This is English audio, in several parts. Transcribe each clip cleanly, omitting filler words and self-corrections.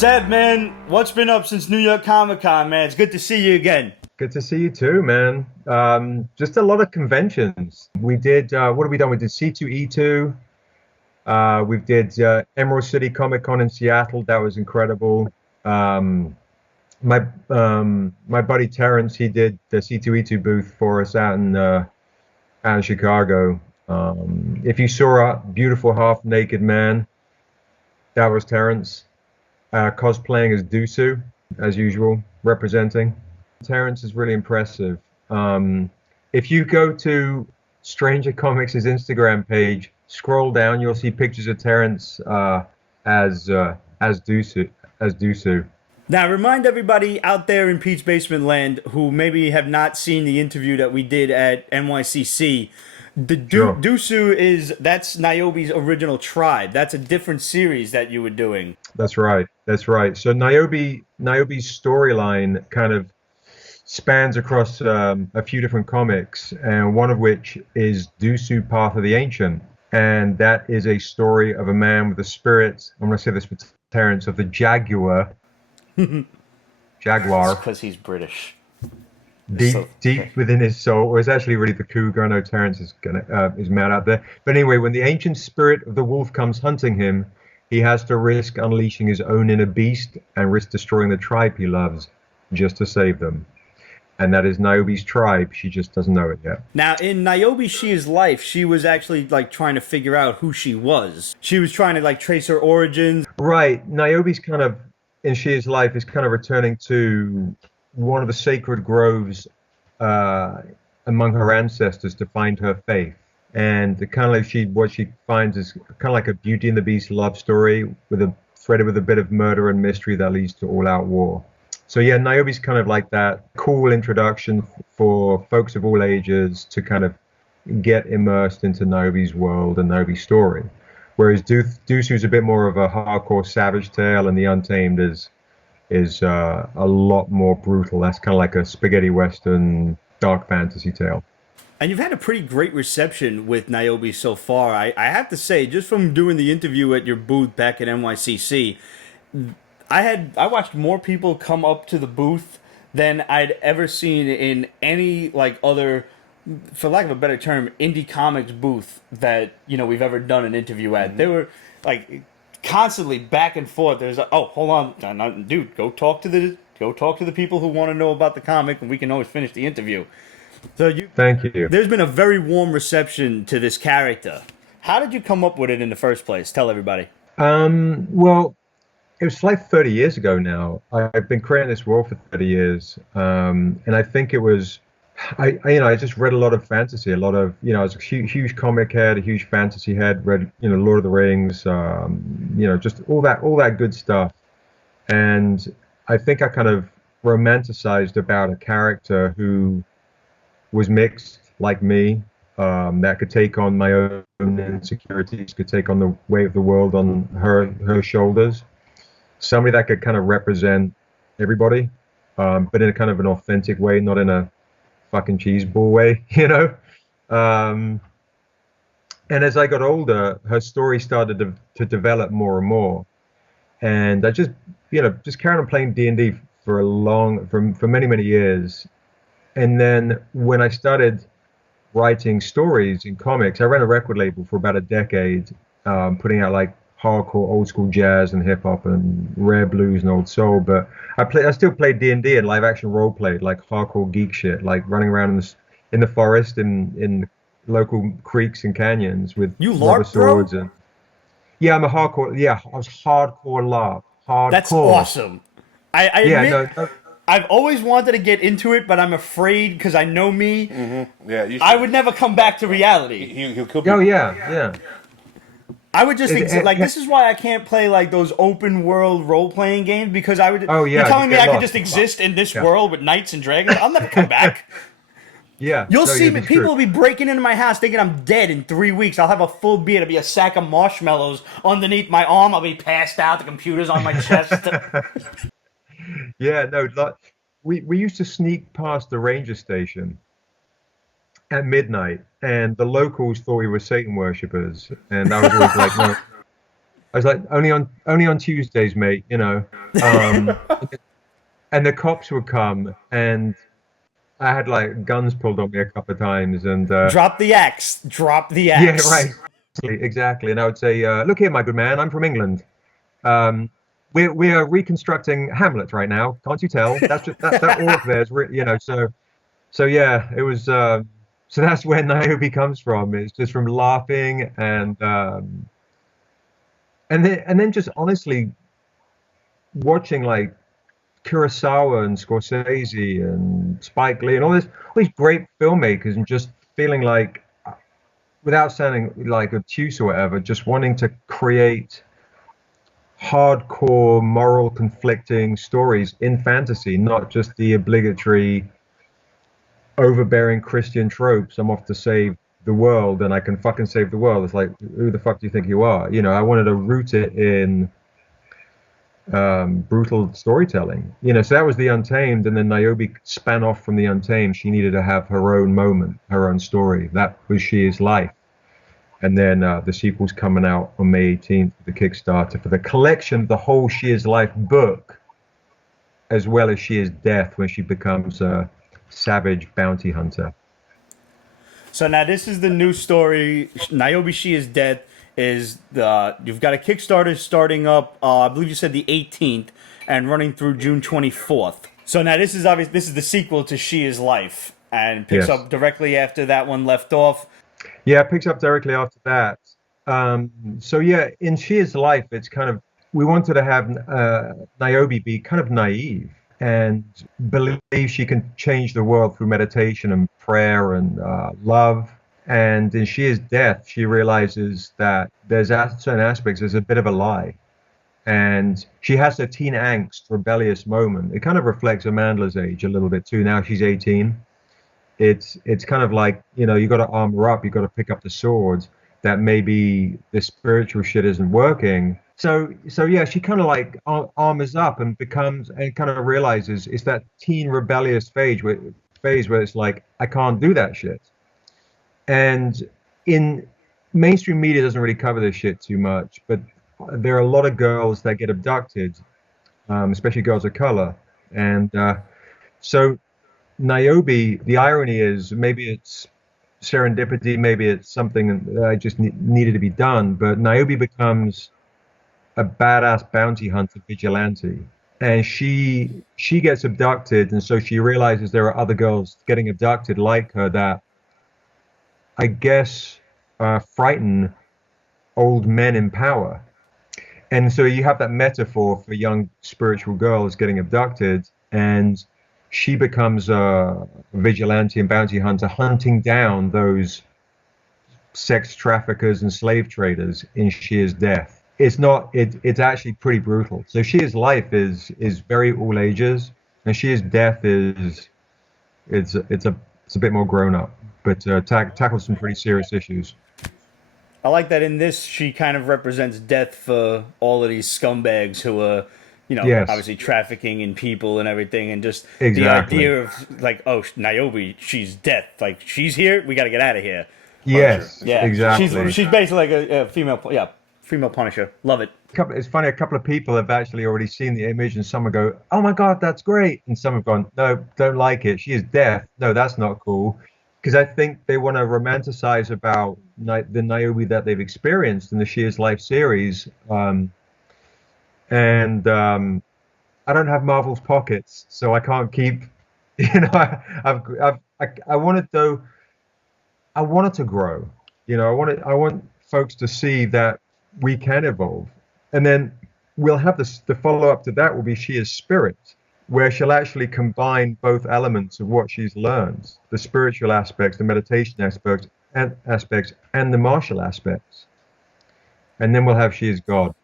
Seb, man, what's been up since New York Comic Con, man? It's good to see you again. Good to see you too, man. Just a lot of conventions. We did, what have we done? We did C2E2. We did Emerald City Comic Con in Seattle. That was incredible. My buddy Terrence, he did the C2E2 booth for us out in Chicago. If you saw a beautiful half-naked man, that was Terrence, cosplaying as Dusu, as usual, representing. Terrence is really impressive. If you go to Stranger Comics' Instagram page, scroll down, you'll see pictures of Terrence as Dusu. Now, remind everybody out there in Pete's Basement Land who maybe have not seen the interview that we did at NYCC. Sure. Dusu that's Niobe's original tribe. That's a different series that you were doing. That's right. That's right. So Niobe's storyline kind of spans across a few different comics, and one of which is Dusu, Path of the Ancient. And that is a story of a man with the spirit, I'm going to say this for Terrence, of the Jaguar. Because he's British. Deep within his soul, or it's actually really the cougar. I know Terrence is mad out there. But anyway, when the ancient spirit of the wolf comes hunting him, he has to risk unleashing his own inner beast and risk destroying the tribe he loves just to save them. And that is Niobe's tribe. She just doesn't know it yet. Now, in Niobe She Is Life, she was actually trying to figure out who she was. She was trying to trace her origins. Right. Niobe's kind of, in She Is Life, is kind of returning to one of the sacred groves among her ancestors to find her faith. And kind of what she finds is kind of like a Beauty and the Beast love story threaded with a bit of murder and mystery that leads to all-out war. So yeah, Niobe's kind of like that cool introduction for folks of all ages to kind of get immersed into Niobe's world and Niobe's story. Whereas Dusu's a bit more of a hardcore savage tale, and The Untamed is a lot more brutal. That's kind of like a spaghetti western dark fantasy tale. And you've had a pretty great reception with Niobe so far. I have to say, just from doing the interview at your booth back at NYCC, I watched more people come up to the booth than I'd ever seen in any other, for lack of a better term, indie comics booth that we've ever done an interview at. Mm-hmm. They were constantly back and forth. There's oh, hold on, dude, go talk to the people who want to know about the comic, and we can always finish the interview. So thank you. There's been a very warm reception to this character. How did you come up with it in the first place? Tell everybody. Well, it was 30 years ago now. I've been creating this world for 30 years, and I think it was. I just read a lot of fantasy, I was a huge comic head, a huge fantasy head, read, Lord of the Rings, just all that good stuff. And I think I kind of romanticized about a character who was mixed like me, that could take on my own insecurities, could take on the weight of the world on her shoulders. Somebody that could kind of represent everybody, but in a kind of an authentic way, not in a fucking cheeseball way, and as I got older, her story started to develop more and more, and I just carried on playing D&D for many years. And then when I started writing stories in comics, I ran a record label for about a decade, putting out hardcore old school jazz and hip hop and rare blues and old soul, but I still played D&D and live action role played, hardcore geek shit, running around in the forest in local creeks and canyons with rubber swords. And yeah, I was hardcore LARP. Hardcore. That's awesome. I admit, no. I've always wanted to get into it, but I'm afraid because I know me. Mm-hmm. Yeah, I would never come back to reality. He'll kill me. Oh yeah. I would just this is why I can't play those open world role playing games, because I would. Oh yeah, you're telling me I could just exist in this world with knights and dragons? I'll never come back. Yeah, you'll see me. People will be breaking into my house thinking I'm dead in 3 weeks. I'll have a full beard. It'll be a sack of marshmallows underneath my arm. I'll be passed out. The computer's on my chest. Yeah, no. We used to sneak past the ranger station at midnight, and the locals thought we were Satan worshippers, and I was always like, no. I was like, only on Tuesdays, mate, you know. Um, and the cops would come, and I had like guns pulled on me a couple of times, and Drop the axe. Drop the yeah, axe. right, exactly. And I would say, look here, my good man, I'm from England. Um, we're reconstructing Hamlet right now. Can't you tell? That's just that orc there's, you know. So yeah, it was. So that's where Niobe comes from. It's just from laughing and then just honestly watching like Kurosawa and Scorsese and Spike Lee and all these great filmmakers, and just feeling like, without sounding like obtuse or whatever, just wanting to create hardcore, moral, conflicting stories in fantasy, not just the obligatory, overbearing Christian tropes. I'm off to save the world, and I can fucking save the world. It's like, who the fuck do you think you are? You know, I wanted to root it in brutal storytelling. You know, so that was the Untamed, and then Niobe span off from the Untamed. She needed to have her own moment, her own story. That was She Is Life. And then the sequel's coming out on May 18th with the Kickstarter for the collection, the whole She Is Life book, as well as She Is Death, when she becomes a savage bounty hunter. So now this is the new story. Niobe, She Is Dead is the you've got a Kickstarter starting up. I believe you said the 18th and running through June 24th. So now this is obvious. This is the sequel to She Is Life and picks Yes. up directly after that one left off. Yeah, it picks up directly after that. So yeah, in She Is Life, it's kind of, we wanted to have Niobe be kind of naive and believe she can change the world through meditation and prayer and love. And in She Is Death, she realizes that there's certain aspects, there's a bit of a lie. And she has a teen angst, rebellious moment. It kind of reflects Amanda's age a little bit too. Now she's 18. It's kind of like, you know, you got to armor up, you got to pick up the swords, that maybe the spiritual shit isn't working. So yeah, she kind of like armors up and becomes, and kind of realizes it's that teen rebellious phase where it's like, I can't do that shit. And in mainstream media doesn't really cover this shit too much, but there are a lot of girls that get abducted, especially girls of color. And so Niobe, the irony is, maybe it's serendipity, maybe it's something that I just needed to be done, but Niobe becomes a badass bounty hunter vigilante. And she gets abducted, and so she realizes there are other girls getting abducted like her that, I guess, frighten old men in power. And so you have that metaphor for young spiritual girls getting abducted, and she becomes a vigilante and bounty hunter, hunting down those sex traffickers and slave traders in She Is Death. It's not. It's actually pretty brutal. So She Is Life is very all ages, and She Is Death is it's a bit more grown up, but tackles some pretty serious issues. I like that in this she kind of represents death for all of these scumbags who are, Yes, obviously trafficking in people and everything, and just the exactly. idea of like, oh, Niobe, she's death. Like she's here, we got to get out of here. Punisher. Yes, Yeah, exactly. she's basically like a female, yeah, female Punisher. Love it. It's funny, a couple of people have actually already seen the image, and some will go, "Oh my God, that's great," and some have gone, "No, don't like it. She is deaf. No, that's not cool." Because I think they want to romanticize about the Niobe that they've experienced in the She Is Life series, and I don't have Marvel's pockets, so I can't keep. I wanted to. I want it to grow. I want folks to see that we can evolve. And then we'll have the follow up to that will be She Is Spirit, where she'll actually combine both elements of what she's learned, the spiritual aspects, the meditation aspects, and the martial aspects. And then we'll have She Is God.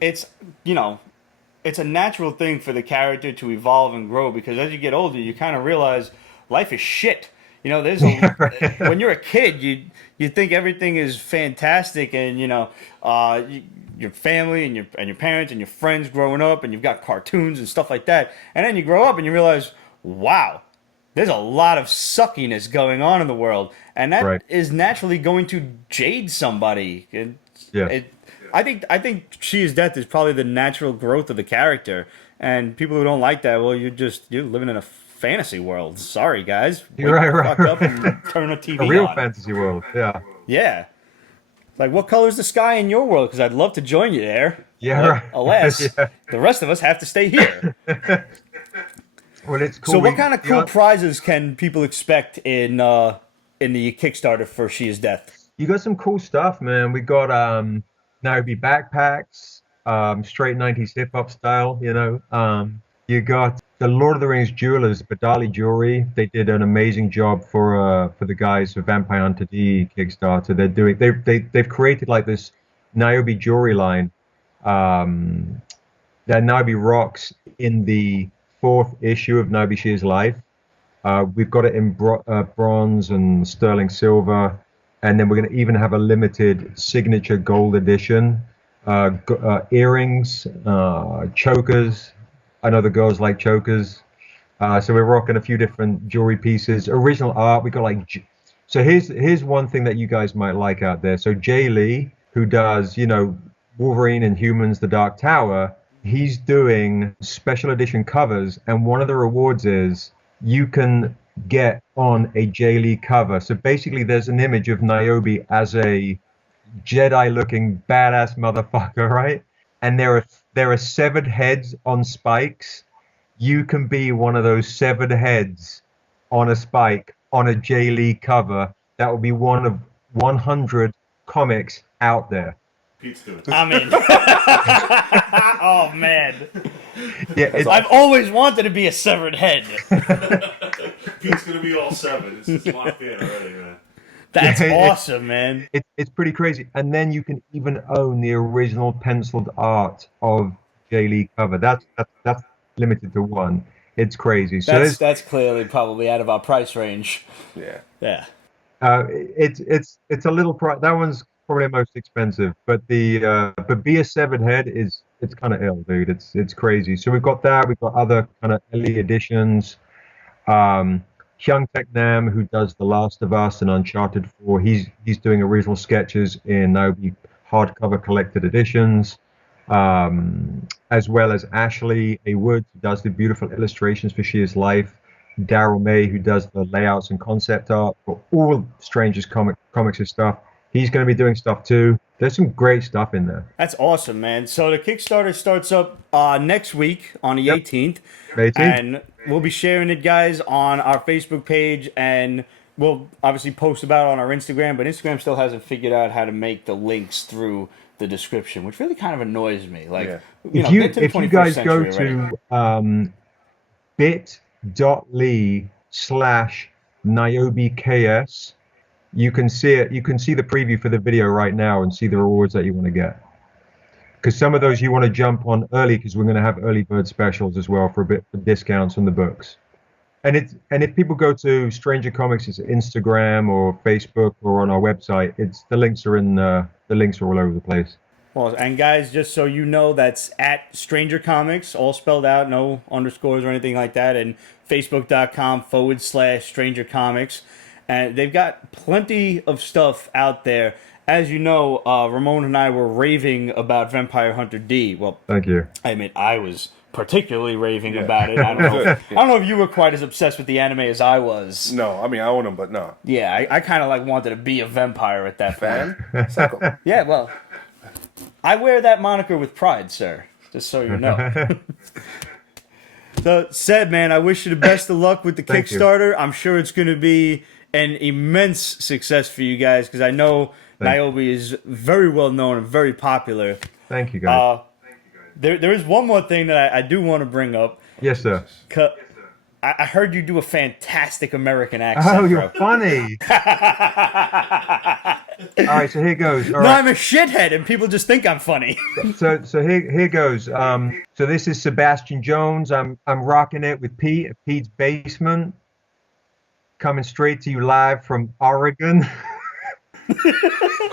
It's you know, it's a natural thing for the character to evolve and grow because as you get older, you kind of realize life is shit. There's a when you're a kid, you think everything is fantastic, and your family and your parents and your friends growing up, and you've got cartoons and stuff like that, and then you grow up and you realize, wow, there's a lot of suckiness going on in the world, and that Right. is naturally going to jade somebody. Yes. It I think She Is Death is probably the natural growth of the character, and people who don't like that, well, you're living in a fantasy world. Sorry, guys. You're Wake right, the right, fuck up right. and turn a A TV real on. fantasy world. Yeah. Yeah. Like, what color's the sky in your world? Because I'd love to join you there. Yeah, But right. alas, Yeah. the rest of us have to stay here. Well, it's cool. So, what kind of cool prizes can people expect in the Kickstarter for She Is Death? You got some cool stuff, man. We got Niobe backpacks, straight 90s hip hop style, you know. You got the Lord of the Rings jewelers, Badali Jewelry. They did an amazing job for the guys for Vampire Hunter D Kickstarter. They've created like this Niobe jewelry line that Niobe rocks in the fourth issue of Niobe Shears Life. We've got it in bronze and sterling silver, and then we're going to even have a limited signature gold edition. Earrings, chokers. I know the girls like chokers, so we're rocking a few different jewelry pieces. Original art. We got like. So here's one thing that you guys might like out there. So Jay Lee, who does Wolverine and Humans: The Dark Tower, he's doing special edition covers, and one of the rewards is you can get on a Jay Lee cover. So basically, there's an image of Niobe as a Jedi-looking badass motherfucker, right? And there are severed heads on spikes. You can be one of those severed heads on a spike on a Jay Lee cover. That will be one of 100 comics out there. Pete's doing it. I'm in. Oh, man. Yeah, I've always wanted to be a severed head. Pete's gonna be all 7. It's locked in already, man. That's awesome, man. it's pretty crazy. And then you can even own the original penciled art of Jay Lee cover. That's limited to one. It's crazy. So That's clearly probably out of our price range. Yeah. Yeah. it's a little that one's probably the most expensive, but but Be a Severed Head it's kind of ill, dude. It's crazy. So we've got that. We've got other kind of early editions. Hyung Taek Nam, who does The Last of Us and Uncharted 4, he's doing original sketches in Niobe hardcover collected editions, as well as Ashley A. Woods, who does the beautiful illustrations for She Is Life, Daryl May, who does the layouts and concept art for all Stranger's comics and stuff. He's going to be doing stuff too. There's some great stuff in there. That's awesome, man. So the Kickstarter starts up next week on the 18th. 18th. And we'll be sharing it, guys, on our Facebook page, and we'll obviously post about it on our Instagram, but Instagram still hasn't figured out how to make the links through the description, which really kind of annoys me. Like, Yeah. get to the If you 21st guys go century already. to bit.ly/NiobeKS, you can see it. You can see the preview for the video right now and see the rewards that you want to get. Because some of those you want to jump on early, because we're going to have early bird specials as well for discounts on the books. And if people go to Stranger Comics' Instagram or Facebook or on our website, the links are all over the place. Well, and guys, just so you know, that's at Stranger Comics, all spelled out, no underscores or anything like that, and Facebook.com/Stranger Comics. And they've got plenty of stuff out there. As you know, Ramon and I were raving about Vampire Hunter D. Well, Thank you. I mean, I was particularly raving about it. I don't know if you were quite as obsessed with the anime as I was. No, I mean I own them, but no. Yeah, I kind of like wanted to be a vampire at that point. Fan? Suck 'em. Yeah, well, I wear that moniker with pride, sir. Just so you know. So, Seb, man, I wish you the best of luck with the Thank you. Kickstarter. I'm sure it's going to be an immense success for you guys, because I know Niobe is very well known and very popular. Thank you, guys. There is one more thing that I do want to bring up. Yes, sir. I heard you do a fantastic American accent. Oh, you're bro. funny. All right, so here goes. All No, right. I'm a shithead, and people just think I'm funny. So here goes. So this is Sebastian Jones. I'm rocking it with Pete at Pete's Basement, coming straight to you live from Oregon.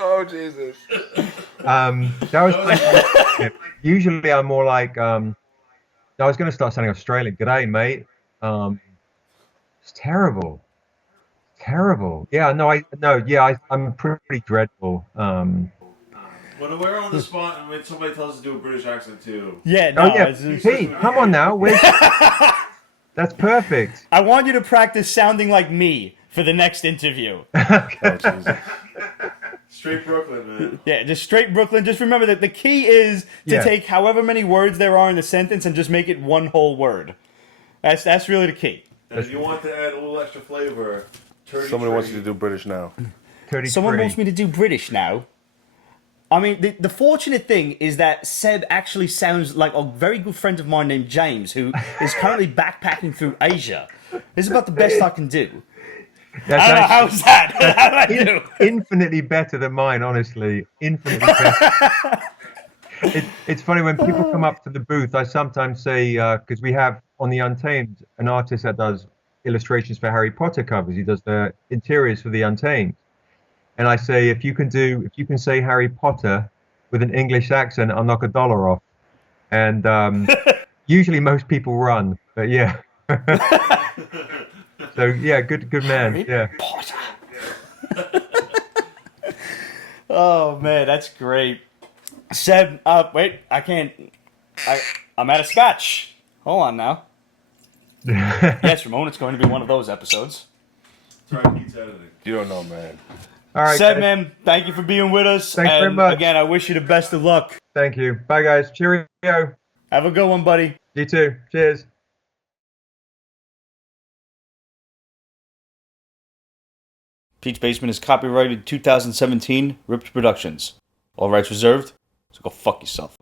Oh Jesus. That was usually I'm more like I was going to start sounding Australian. G'day, mate. It's terrible. Yeah, I'm pretty dreadful. When we're on the spot and when somebody tells us to do a British accent too. Yeah, Oh no. yeah, it's- Pete, come on now. That's perfect. I want you to practice sounding like me for the next interview. Oh, Jesus. Straight Brooklyn, man. Yeah, just straight Brooklyn. Just remember that the key is to Yeah. take however many words there are in the sentence and just make it one whole word. That's really the key. And if you want to add a little extra flavor, Somebody wants you to do British now. 33. Someone wants me to do British now. I mean, the fortunate thing is that Seb actually sounds like a very good friend of mine named James, who is currently backpacking through Asia. This is about the best I can do. That's I don't know, actually how's that? How do I do? infinitely better than mine, honestly. Infinitely better. It's funny when people come up to the booth. I sometimes say because we have on the Untamed an artist that does illustrations for Harry Potter covers. He does the interiors for the Untamed, and I say if you can say Harry Potter with an English accent, I'll knock $1 off. And usually most people run, but yeah. So yeah, good man. Yeah. Potter. Oh man, that's great. Seb, wait, I can't. I'm out of scotch. Hold on now. Yes, Ramon, it's going to be one of those episodes. Try Pete's editing. You don't know, man. All right. Seb, guys. man, thank you for being with us. Thanks very and much. Again, I wish you the best of luck. Thank you. Bye guys. Cheerio. Have a good one, buddy. You too. Cheers. Pete's Basement is copyrighted 2017, Ripped Productions. All rights reserved, so go fuck yourself.